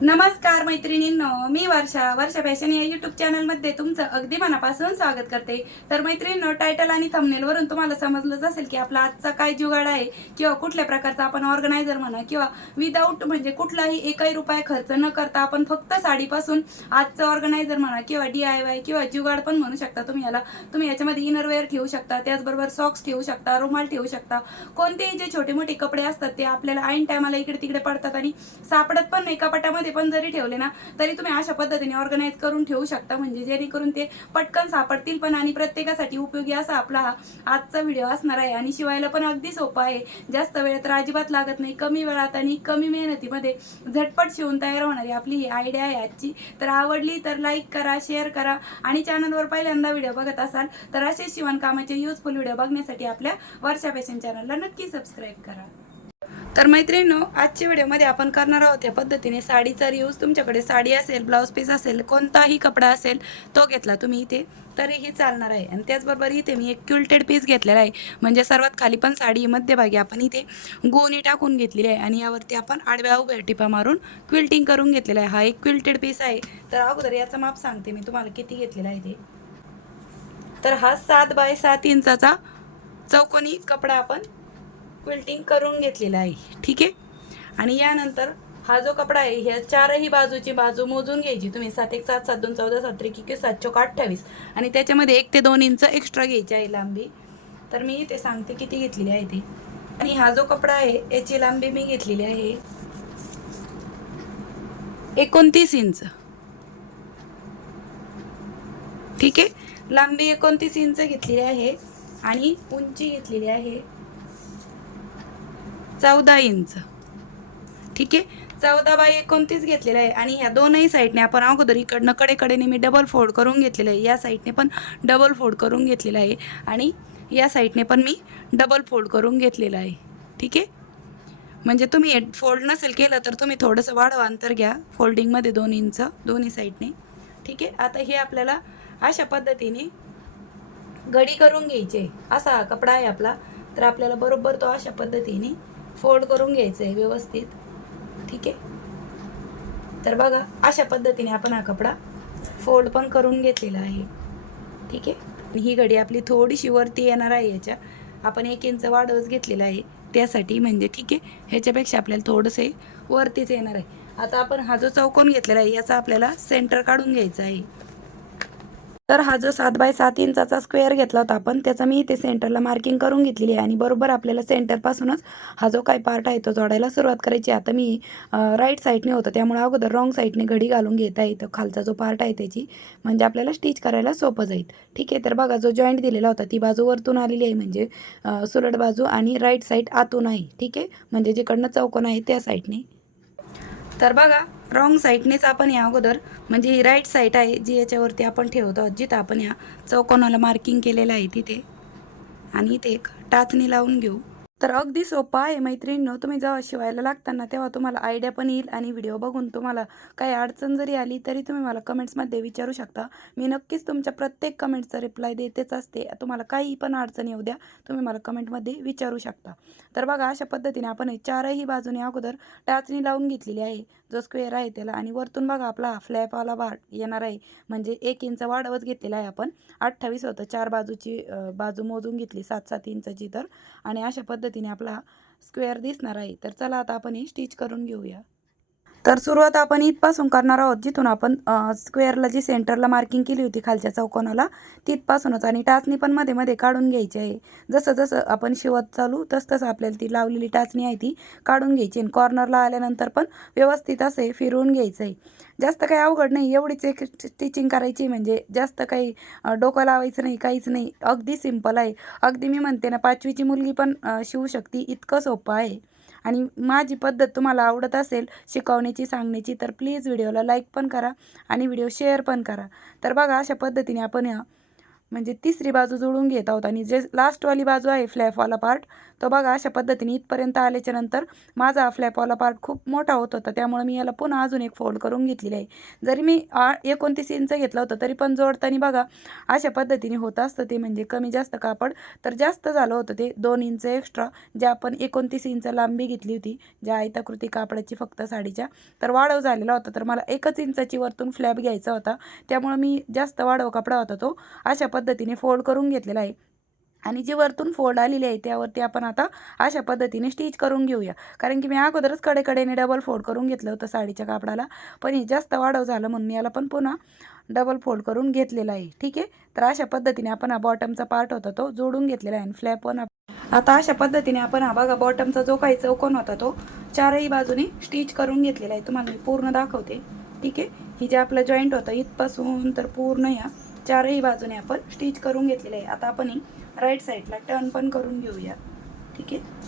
नमस्कार मैत्रिणींनो मी वर्षा. वर्षा फॅशन या युट्यूब चॅनलमध्ये तुमचं अगदी मनापासून स्वागत करते. तर मैत्रिणींनो टायटल आणि थंबनेलवरून तुम्हाला समजलंच असेल की आपला आजचा काय जुगाड आहे किंवा कुठल्या प्रकारचा आपण ऑर्गनायझर म्हणा किंवा विदाऊट म्हणजे कुठलाही एकही रुपया खर्च न करता आपण फक्त साडीपासून आजचं ऑर्गनायझर म्हणा किंवा डी आय वाय किंवा जुगाड पण म्हणू शकता तुम्ही याला. तुम्ही याच्यामध्ये इनरवेअर ठेवू शकता त्याचबरोबर सॉक्स ठेवू शकता रुमाल ठेवू शकता. कोणतेही जे छोटे मोठे कपडे असतात ते आपल्याला ऐन टायमाला इकडे तिकडे पडतात आणि सापडत पण नाही. कपाटामध्ये पण जरी ठेवले ना तरी तुम्ही अशा पद्धतीने ऑर्गनाईज करून ठेवू शकता. म्हणजे जेणेकरून ते पटकन सापडतील पण आणि प्रत्येकासाठी उपयोगी असा आपला हा आजचा व्हिडिओ असणार आहे. आणि शिवायला पण अगदी सोपा आहे. जास्त वेळ तर अजिबात लागत नाही. कमी वेळात आणि कमी मेहनतीमध्ये झटपट शिवून तयार होणारी आपली ही आयडिया आहे आजची. तर आवडली तर लाईक करा शेअर करा आणि चॅनलवर पहिल्यांदा व्हिडिओ बघत असाल तर असे शिवणकामाचे युजफुल व्हिडिओ बघण्यासाठी आपल्या वर्षा फॅशन चॅनलला नक्की सबस्क्राईब करा. तर मैत्रिणींनो आजच्या व्हिडिओमध्ये आपण करणार आहोत या पद्धतीने साडीचा रियूज तुमच्याकडे साडी असेल ब्लाऊज पीस असेल कोणताही कपडा असेल तो घेतला तुम्ही इथे तरीही चालणार आहे. आणि त्याचबरोबर इथे मी एक क्युल्टेड पीस घेतलेला आहे. म्हणजे सर्वात खाली पण साडी मध्यभागी आपण इथे गोणी टाकून घेतलेली आहे. आणि यावरती आपण आडव्या उभ्या टिपा मारून क्विल्टिंग करून घेतलेला आहे. हा एक क्विल्टेड पीस आहे. तर अगोदर याचं माप सांगते मी तुम्हाला किती घेतलेला आहे ते. तर हा सात बाय सात इंचाचा चौकोनी कपडा आपण क्विल्टिंग करून घेतलेलं आहे. ठीक आहे? आणि यानंतर हा जो कपडा आहे ह्या चारही बाजूची बाजू मोजून घ्यायची. तुम्ही सात एक सात सात दोन चौदा सात त्रिक एकवीस सात चौक अठ्ठावीस. आणि त्याच्यामध्ये एक ते दोन इंच एक्स्ट्रा घ्यायची आहे लांबी. तर मी ते सांगते किती घेतलेली आहे ते. आणि हा जो कपडा आहे याची लांबी मी घेतलेली आहे एकोणतीस इंच. ठीक आहे? लांबी एकोणतीस इंच घेतलेली आहे आणि उंची घेतलेली आहे चौदा इंच. ठीक आहे? चौदा बाय एकोणतीस घेतलेलं आहे. आणि ह्या दोनही साईडने आपण अगोदर इकडनं कडेकडेने मी डबल फोल्ड करून घेतलेलं आहे. या साईडने पण डबल फोल्ड करून घेतलेलं आहे. आणि या साईडने पण मी डबल फोल्ड करून घेतलेलं आहे. ठीक आहे? म्हणजे तुम्ही फोल्ड नसेल केलं तर तुम्ही थोडंसं वाढवा अंतर घ्या. फोल्डिंगमध्ये दोन इंच दोन्ही साईडने. ठीक आहे? आता हे आपल्याला अशा पद्धतीने घडी करून घ्यायचे. असा हा कपडा आहे आपला. तर आपल्याला बरोबर तो अशा पद्धतीने फोल्ड करून घ्यायचं आहे व्यवस्थित. ठीक आहे? तर बघा अशा पद्धतीने आपण हा कपडा फोल्ड पण करून घेतलेला आहे. ठीक आहे? आणि ही घडी आपली थोडीशी वरती येणार आहे याच्या. आपण एक इंच वाढवच घेतलेला आहे. त्यासाठी म्हणजे ठीक आहे? ह्याच्यापेक्षा आपल्याला थोडंसं वरतीच येणार आहे. आता आपण हा जो चौकोन घेतलेला आहे याचा आपल्याला सेंटर काढून घ्यायचा आहे. तर हा जो सात बाय सात इंचाचा स्क्वेअर घेतला होता आपण त्याचा मी इथे सेंटरला मार्किंग करून घेतलेली आहे. आणि बरोबर आपल्याला सेंटरपासूनच हा जो काही पार्ट आहे तो जोडायला सुरुवात करायची आता मी राईट साईडने होतं त्यामुळे अगोदर रॉंग साईडने घडी घालून घेता येतं. खालचा जो पार्ट आहे त्याची म्हणजे आपल्याला स्टिच करायला सोपं जाईल. ठीक आहे तर बघा जो जॉईंट दिलेला होता ती बाजू वरतून आलेली आहे म्हणजे अं, सुलट बाजू आणि राईट साईड आतून आहे. ठीक आहे म्हणजे जिकडनं चौकोन आहे त्या साईडने तर बघा रॉंग साईडनेच आपण या अगोदर म्हणजे ही राईट साईड आहे जी याच्यावरती आपण ठेवतो आहोत, जिथं आपण या चौकोनाला मार्किंग केलेलं आहे तिथे. आणि इथे एक टाचणी लावून घेऊ. तर अगदी सोपा आहे मैत्रिणींनो तुम्ही जेव्हा शिवायला लागताना तेव्हा तुम्हाला आयडिया पण येईल आणि व्हिडिओ बघून तुम्हाला काही अडचण जरी आली तरी तुम्ही मला कमेंट्समध्ये विचारू शकता. मी नक्कीच तुमच्या प्रत्येक कमेंटचा रिप्लाय देतेच असते. तुम्हाला काही पण अडचण येऊ द्या तुम्ही मला कमेंटमध्ये विचारू शकता. तर बघा अशा पद्धतीने आपण चारही बाजूने अगोदर टाचणी लावून घेतलेली आहे. जो स्क्वेअर आहे त्याला आणि वरतून बघा आपला फ्लॅपवाला वाढ येणार आहे. म्हणजे एक इंच वाढवच घेतलेला आहे आपण. अठ्ठावीस होतं चार बाजूची बाजू मोजून घेतली सात सात इंचाची तर. आणि अशा पद्धतीने आपला स्क्वेअर दिसणार आहे. तर चला आता आपण हे स्टिच करून घेऊया. तर सुरुवात आपण इथपासून करणार आहोत जिथून आपण स्क्वेअरला जी सेंटरला मार्किंग केली होती खालच्या चौकोनाला तिथपासूनच आणि टाचणी पण मध्ये मध्ये काढून घ्यायची आहे. जसं जसं आपण शिवत चालू तसं आपल्याला ती लावलेली टाचणी आहे ती काढून घ्यायची आणि कॉर्नरला आल्यानंतर पण व्यवस्थित असे फिरवून घ्यायचं आहे. जास्त काही अवघड नाही एवढीच एक स्टिचिंग करायची म्हणजे जास्त काही डोकं लावायचं नाही काहीच नाही. अगदी सिंपल आहे. अगदी मी म्हणते ना पाचवीची मुलगी पण शिवू शकते इतकं सोपं आहे. आणि माझी पद्धत तुम्हाला आवडत असेल शिकवण्याची सांगण्याची तर प्लीज व्हिडिओला लाईक पण करा आणि व्हिडिओ शेअर पण करा. तर बघा अशा पद्धतीने आपण या म्हणजे तिसरी बाजू जोडून घेत आहोत. आणि जे लास्टवाली बाजू आहे फ्लॅपवाला पार्ट तो बघा अशा पद्धतीने इथपर्यंत आल्याच्यानंतर माझा हा फ्लॅपवाला पार्ट खूप मोठा होत होता. त्यामुळे मी याला पुन्हा अजून एक फोल्ड करून घेतलेली आहे. जरी मी आ एकोणतीस इंच घेतलं होतं तरी पण जोडताना बघा अशा पद्धतीने होत असतं ते म्हणजे कमी जास्त कापड. तर जास्त झालं होतं ते दोन इंच एक्स्ट्रा जे आपण एकोणतीस इंच लांबी घेतली होती ज्या आयताकृती कापडाची फक्त साडीच्या. तर वाढव झालेला होता. तर मला एकच इंचाची वरतून फ्लॅप घ्यायचा होता. त्यामुळे मी जास्त वाढव कपडा होता तो. अशा पद्धतीने फोल्ड करून घेतलेला आहे. आणि जी वरतून फोल्ड आलेली आहे त्यावरती आपण आता अशा पद्धतीने स्टिच करून घेऊया. कारण की मी अगोदरच कडेकडेने डबल फोल्ड करून घेतलं होतं साडीच्या कापडाला. पण हे जास्त वाढव झालं म्हणून याला पण पुन्हा डबल फोल्ड करून घेतलेला आहे. ठीक आहे? तर अशा पद्धतीने आपण हा बॉटमचा पार्ट होता तो जोडून घेतलेला आहे आणि फ्लॅप पण आता अशा पद्धतीने आपण हा बघा बॉटमचा जो काही चौकोन होता तो चारही बाजूने स्टिच करून घेतलेला आहे. तुम्हाला मी पूर्ण दाखवते. ठीक आहे? ही जे आपलं जॉईंट होतं इथपासून तर पूर्ण या. चारही बाजूने आपण स्टिच करून घेतलेलं आहे. आता आपण राईट साईडला टर्न पण करून घेऊया. ठीक आहे?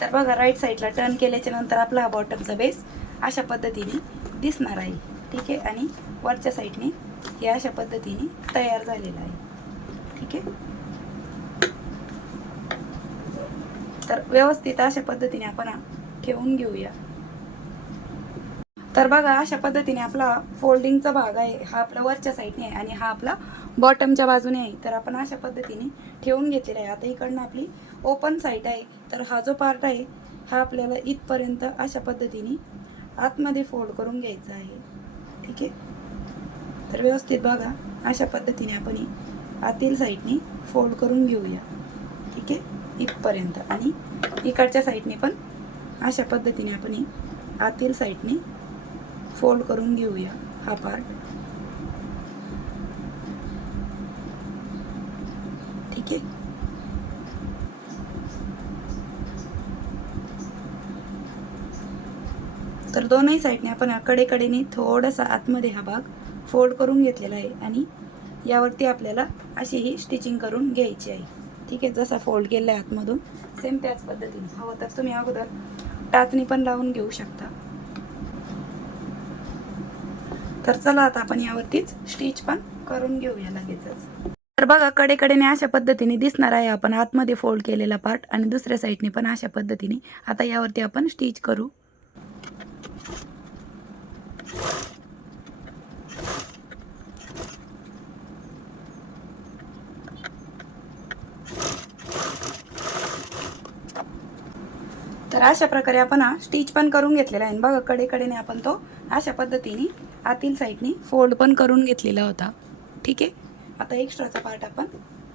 तर बघा राईट साईडला टर्न केल्याच्यानंतर आपला हा बॉटमचा बेस अशा पद्धतीने दिसणार आहे. ठीक आहे? आणि वरच्या साईडने हे अशा पद्धतीने तयार झालेलं आहे. ठीक आहे? तर व्यवस्थित अशा पद्धतीने आपण ठेवून घेऊया. तर बघा अशा पद्धतीने आपला फोल्डिंगचा भाग आहे हा आपला वरच्या साईडने आहे आणि हा आपला बॉटमच्या बाजूने आहे. तर आपण अशा पद्धतीने ठेवून घेतलेला आहे. आता इकडनं आपली ओपन साईड आहे. तर हा जो पार्ट आहे हा आपल्याला इथपर्यंत अशा पद्धतीने आतमध्ये फोल्ड करून घ्यायचा आहे. ठीक आहे? तर व्यवस्थित बघा अशा पद्धतीने आपण आतील साईडने फोल्ड करून घेऊया. ठीक आहे? इथपर्यंत. आणि इकडच्या साईडने पण अशा पद्धतीने आपण आतील साईडने फोल्ड करून घेऊया हा पार्ट ठीक आहे? तर दोनही साईडने आपण कडेकडेने थोडासा आतमध्ये हा भाग फोल्ड करून घेतलेला आहे आणि यावरती आपल्याला अशी ही स्टिचिंग करून घ्यायची आहे. ठीक आहे? जसा फोल्ड केला आहे आतमधून सेम त्याच पद्धतीने. हवं तर तुम्ही अगोदर टाचणी पण लावून घेऊ शकता. तर चला आता आपण यावरतीच स्टिच पण करून घेऊया लगेचच. तर बघा कडेकडेने अशा पद्धतीने दिसणार आहे आपण. आतमध्ये फोल्ड केलेला पार्ट आणि दुसऱ्या साईडने पण अशा पद्धतीने. आता यावरती आपण स्टिच करू. तर अशा प्रकारे आपण हा स्टिच पण करून घेतलेला आहे. बघा कडेकडेने आपण तो अशा पद्धतीने आतील साईडने फोल्ड पण करून घेतलेला होता. ठीक आहे? आता एक्स्ट्राचा पार्ट आपण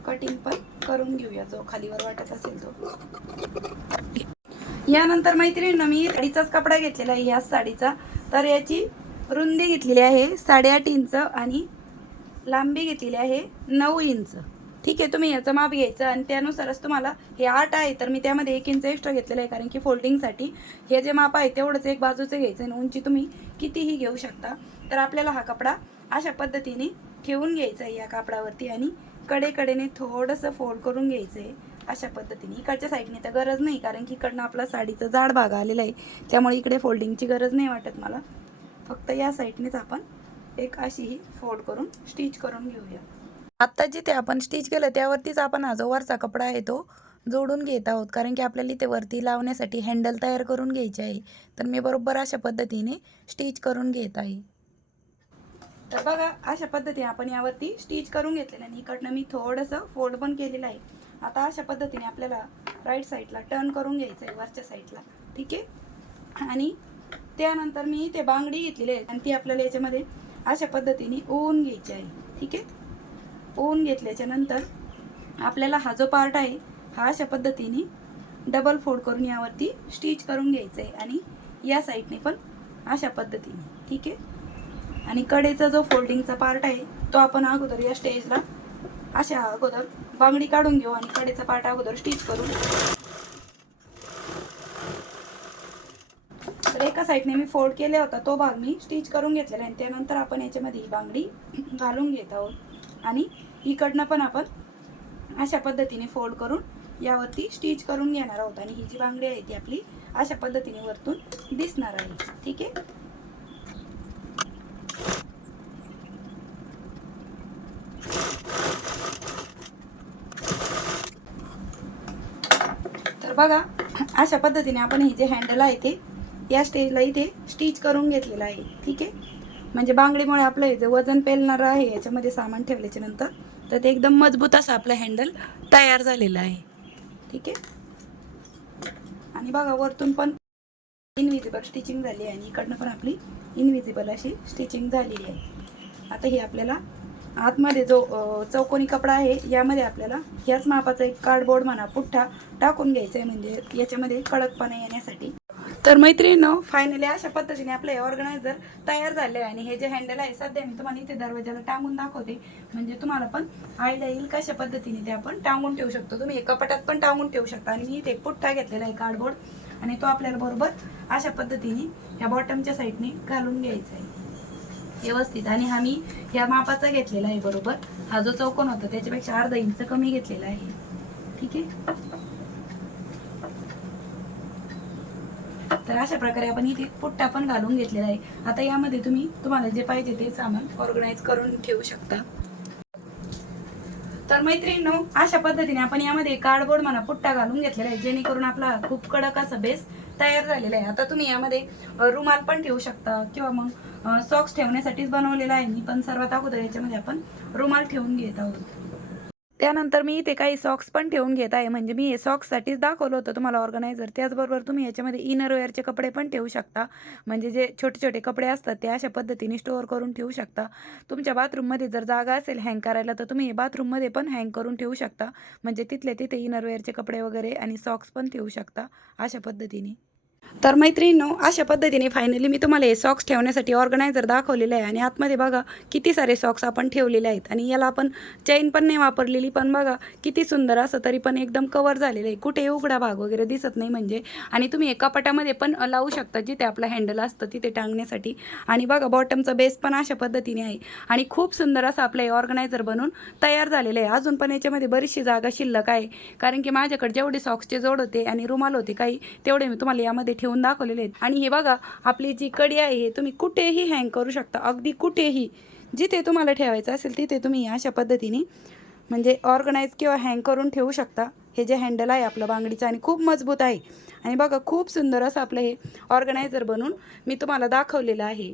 कटिंग पण करून घेऊया जो खालीवर वाटत असेल तो. यानंतर मैत्रिणीनं मी साडीचाच कपडा घेतलेला आहे. ह्याच साडीचा तर याची रुंदी घेतलेली आहे साडेआठ इंच आणि लांबी घेतलेली आहे नऊ इंच. ठीक आहे? तुम्ही याचं माप घ्यायचं आणि त्यानुसारच तुम्हाला हे आठ आहे तर मी त्यामध्ये एक इंच एक्स्ट्रा घेतलेलं आहे कारण की फोल्डिंगसाठी हे जे माप आहे तेवढंच एक बाजूचं घ्यायचं आणि उंची तुम्ही कितीही घेऊ शकता तर आपल्याला हा कपडा अशा पद्धतीने ठेवून घ्यायचा आहे या कापडावरती आणि कडेकडेने थोडंसं फोल्ड करून घ्यायचं आहे अशा पद्धतीने. इकडच्या साईडने तर गरज नाही कारण की इकडनं आपला साडीचा जाड भाग आलेला आहे. त्यामुळे इकडे फोल्डिंगची गरज नाही वाटत मला. फक्त या साईडनेच आपण एक अशी ही फोल्ड करून स्टिच करून घेऊया. आत्ता जिथे आपण स्टिच केलं त्यावरतीच आपण हा जो वरचा कपडा आहे तो जोडून घेत आहोत. कारण की आपल्याला इथे वरती लावण्यासाठी हँडल तयार करून घ्यायचे आहे. तर मी बरोबर अशा पद्धतीने स्टिच करून घेत आहे. तर बघा अशा पद्धतीने आपण यावरती स्टिच करून घेतलेलं आणि इकडनं मी थोडंसं फोल्ड पण केलेलं आहे. आता अशा पद्धतीने आपल्याला राईट साईडला टर्न करून घ्यायचं आहे वरच्या साईडला ठीक आहे? आणि त्यानंतर मी ते बांगडी घेतलेली आहे. आणि ती आपल्याला याच्यामध्ये अशा पद्धतीने ओवून घ्यायची आहे. ठीक आहे? ओवून घेतल्याच्या नंतर आपल्याला हा जो पार्ट आहे हा अशा पद्धतीने डबल फोल्ड करून यावरती स्टिच करून घ्यायचं आहे आणि या साईडने पण अशा पद्धतीने. ठीक आहे? आणि कडेचा जो फोल्डिंगचा पार्ट आहे तो आपण अगोदर या स्टेजला अशा अगोदर बांगडी काढून घेऊ आणि कडेचा पार्ट अगोदर स्टिच करू तर एका साईडने मी फोल्ड केला होता तो भाग मी स्टिच करून घेतलेला आणि त्यानंतर आपण याच्यामध्ये ही बांगडी घालून घेत आहोत. आणि इकडनं पण आपण अशा पद्धतीने फोल्ड करून यावरती स्टिच करून घेणार आहोत आणि ही जी बांगडी आहे ती आपली अशा पद्धतीने वरतून दिसणार आहे. ठीक आहे? तर बघा अशा पद्धतीने आपण हे जे हँडल आहे ते या स्टेजला इथे स्टिच करून घेतलेलं आहे. ठीक आहे? म्हणजे बांगडीमुळे आपलं हे जे वजन पेलणारं आहे याच्यामध्ये सामान ठेवल्याच्या नंतर तर ते एकदम मजबूत असं आपलं हँडल तयार झालेलं आहे. ठीक आहे? आणि बघा वरतून पण इनविजिबल स्टिचिंग झाली आहे आणि इकडनं पण आपली इनविजिबल अशी स्टिचिंग झालेली आहे. आता हे आपल्याला आतमध्ये जो चौकोनी कपडा आहे यामध्ये आपल्याला ह्याच मापाचा एक कार्डबोर्ड म्हणा पुठ्ठा टाकून घ्यायचा आहे. म्हणजे याच्यामध्ये कडकपणा येण्यासाठी तर मैत्रिणीनं फायनली अशा पद्धतीने आपलं हे ऑर्गनायझर तयार झाले आहे आणि हे जे हँडल आहे सध्या मी तुम्हाला इथे दरवाजाला टांगून दाखवते. म्हणजे तुम्हाला पण आयडिया येईल कशा पद्धतीने ते आपण टांगून ठेवू शकतो. तुम्ही एका पटात पण टांगून ठेवू शकता. आणि मी इथे एक पुठ्ठा घेतलेला आहे कार्डबोर्ड आणि तो आपल्याला बरोबर अशा पद्धतीने ह्या बॉटमच्या साईडने घालून घ्यायचा आहे. व्यवस्थित. आणि हा मी ह्या मापाचा घेतलेला आहे बरोबर. हा जो चौकोन होता त्याच्यापेक्षा अर्धा इंच कमी घेतलेला आहे. ठीक आहे? तर अशा प्रकारे आपण इथे पुट्टा पण घालून घेतलेला आहे. आता यामध्ये तुम्ही तुम्हाला जे पाहिजे ते सामान ऑर्गनाईज करून ठेवू शकता. तर मैत्रिणींनो अशा पद्धतीने आपण यामध्ये कार्डबोर्ड म्हणा पुट्टा घालून घेतलेला आहे जेणेकरून आपला खूप कडक असा बेस तयार झालेला आहे. आता तुम्ही यामध्ये रुमाल पण ठेवू शकता किंवा मग सॉक्स ठेवण्यासाठीच बनवलेला आहे. मी पण सर्वात अगोदर याच्यामध्ये आपण रुमाल ठेवून घेत आहोत. त्यानंतर मी इथे काही सॉक्स पण ठेवून घेत आहे. म्हणजे मी हे सॉक्ससाठीच दाखवलं होतं तुम्हाला ऑर्गनायझर त्याचबरोबर तुम्ही याच्यामध्ये इनरवेअरचे कपडे पण ठेवू शकता. म्हणजे जे छोटे छोटे कपडे असतात ते अशा पद्धतीने स्टोअर करून ठेवू शकता. तुमच्या बाथरूममध्ये जर जागा असेल हँग करायला तर तुम्ही बाथरूममध्ये पण हँग करून ठेवू शकता. म्हणजे तिथले तिथे इनरवेअरचे कपडे वगैरे आणि सॉक्स पण ठेवू शकता. अशा पद्धतीने. तर मैत्रिणींनो अशा पद्धतीने फायनली मी तुम्हाला हे सॉक्स ठेवण्यासाठी ऑर्गनायझर दाखवलेलं आहे. आणि आतमध्ये बघा किती सारे सॉक्स आपण ठेवलेले आहेत. आणि याला आपण चैन पण नाही वापरलेली पण बघा किती सुंदर असं तरी पण एकदम कवर झालेलं आहे. कुठे उघडा भाग वगैरे दिसत नाही म्हणजे. आणि तुम्ही एका पटामध्ये पण लावू शकता जिथे आपलं हँडल असतं तिथे टांगण्यासाठी. आणि बघा बॉटमचा बेस पण अशा पद्धतीने आहे. आणि खूप सुंदर असं आपलं हे ऑर्गनायझर बनून तयार झालेलं आहे. अजून पण याच्यामध्ये बरीचशी जागा शिल्लक आहे. कारण की माझ्याकडे जेवढे सॉक्सचे जोड होते आणि रुमाल होते काही तेवढे मी तुम्हाला यामध्ये ठेवून दाखवलेले आहेत. आणि हे बघा आपली जी कडी आहे हे तुम्ही कुठेही हँग करू शकता. अगदी कुठेही जिथे तुम्हाला ठेवायचं असेल तिथे तुम्ही अशा पद्धतीने म्हणजे ऑर्गनाईज किंवा हँग करून ठेवू शकता. हे जे हँडल आहे आपलं बांगडीचं आणि खूप मजबूत आहे. आणि बघा खूप सुंदर असं आपलं हे ऑर्गनायझर बनवून मी तुम्हाला दाखवलेलं आहे.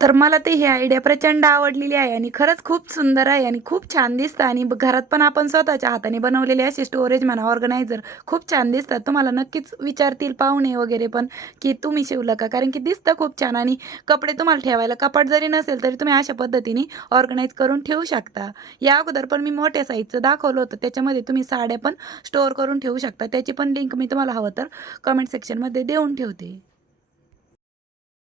तर मला ते ही आयडिया प्रचंड आवडलेली आहे आणि खरंच खूप सुंदर आहे आणि खूप छान दिसतं आणि घरात पण आपण स्वतःच्या हाताने बनवलेले असे स्टोरेज म्हणा ऑर्गनायझर खूप छान दिसतात. तुम्हाला नक्कीच विचारतील पाहुणे वगैरे पण की तुम्ही शिवलं का कारण की दिसतं खूप छान आणि कपडे तुम्हाला ठेवायला कपाट जरी नसेल तरी तुम्ही अशा पद्धतीने ऑर्गनाईज करून ठेवू शकता. या अगोदर पण मी मोठ्या साईजचं दाखवलं होतं त्याच्यामध्ये तुम्ही साड्या पण स्टोअर करून ठेवू शकता. त्याची पण लिंक मी तुम्हाला हवं तर कमेंट सेक्शनमध्ये देऊन ठेवते.